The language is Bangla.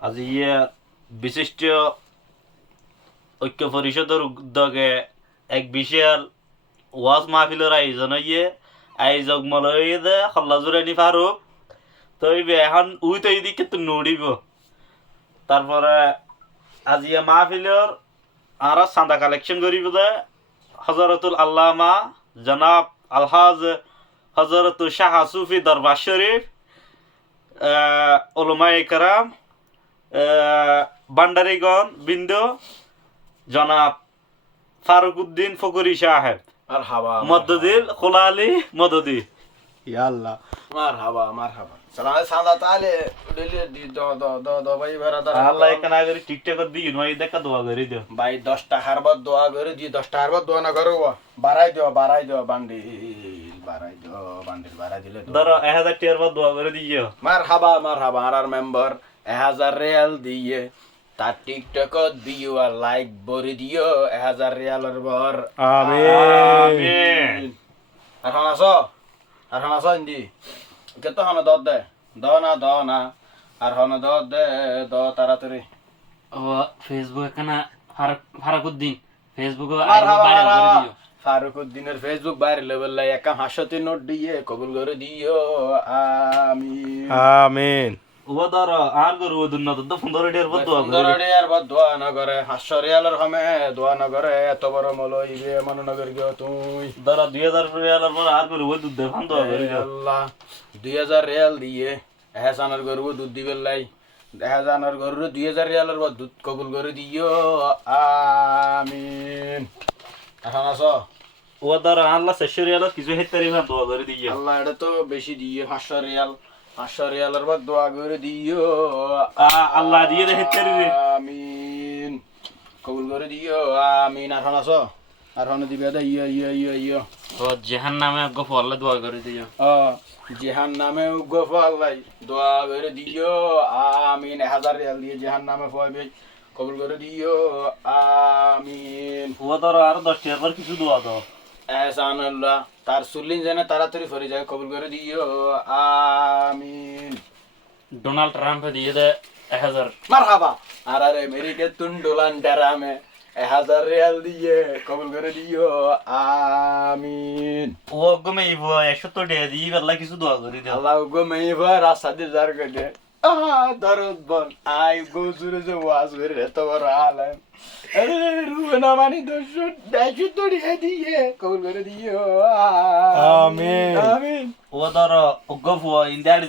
আজি বিশিষ্ট ঐক্য পরিষদের উদ্যোগে এক বিশাল ওয়াজ মাহফিলের আয়োজন হইয়ে আয়োজক মলয়ে খল্লাজুরানি ফারুক তৈবে এখন উই তো এইদিকে তো নড়িব তারপরে আজি মাহফিলের আর চাঁদা কালেকশন করিব দে হজরতুল আল্লামা জনাব আলহাজ হজরতুল শাহ সুফি দরবার শরীফ ওলামা একরাম বান্ডারিগণ বিন্দু জনাব ফারুক উদ্দিন ফকরি সাহেব মদদিল খোলালি মদদি ইয়াল্লাহ মারহাবা সালাম সাদা তালে উড়িলে দি দ ভাই বেরাদার আল্লাহ এখানে আগে টিকটক দি নয় দেখা দোয়া করে দিও ভাই 10 টাকার বাদ দোয়া করে দি 10 টাকার বাদ দোয়া না করো বাড়াই দিও বান্ডিল বাড়াই দিলে ধরো 1000 টাকার বাদ দোয়া করে দিও মারহাবা আর মেম্বার 1000 রিয়াল দিয়ে তার টিকটক দিও আর লাইক ভরে দিও 1000 রিয়ালের বর আমিন এখন আসো ইন্দি কত হন দ না আর হন দে তাড়াতাড়ি ও ফেসবুক এখানে ফারুকুদ্দিন ফেসবুক ফারুকুদ্দিনের ফেসবুক বাইরে লেভেল লাই একা হাসতে নোট দিয়ে কবুল করে দিও আমিন ও ধরো আর গরু দুন্নত তো 15 টাকার বাদ দোয়া করে 15 টাকার বাদ দোয়া না করে 500 রিয়ালের হমে দোয়া না করে এত বড় মলইবে মননগর গিয়ে তুই ধরো 2000 টাকার পর আর গরু দুধ দে ফান দোয়া করে দিও আল্লাহ 2000 রিয়াল দিয়ে এহসানের গরু দুধ দিবেল লাই এহসানের গরু 2000 রিয়ালের বাদ দুধ কবুল করে দিও আমিন এখন আসো ও ধরো আল্লাহ 600 রিয়াল কিছু হেতারি ফান দোয়া করে দিও আল্লাহ এটা তো বেশি দিয়ে 500 রিয়ালের বাদ দোয়া করে দিও আল্লাহ দিয়ে দে হেতারি রে আমিন কবুল করে দিও আমিন এখন আসো আর হন দিবে দা ইয়া ও জেহান নামে গফ আল্লাহ দোয়া করে দিও জেহান নামে গফাল্লাই দোয়া করে দিও আমিন 1000 রিয়াল দিয়ে জেহান নামে পাইবে কবুল করে দিও আমিন ও ধরো আর 10 টাকার পর কিছু দোয়া দাও এহসানুল্লাহ তার সুল্লিন যেন তাড়াতাড়ি ফরে যায় কবুল করে দিও আমিন ডোনাল্ড ট্রাম্প দিয়ে দে 1000 মারহাবা আর আমেরিকা তুন ডোলান ডারামে 1000 রিয়াল দিয়ে কবুল করে দিও আমিন ও গমে ইবো 100 টাকা দিয়ে আল্লাহ কিছু দোয়া করে দিও আল্লাহ গো মেইবা রাস্তা দিয়ে যার গডে দরদ বন আই গো জুরে যে ওয়াজ করে এত বড় আলেম রুনা মানি 200 টাকা দিয়ে কবুল করে দিও আমিন আমিন ও ধরো গফ ইন্ডিয়া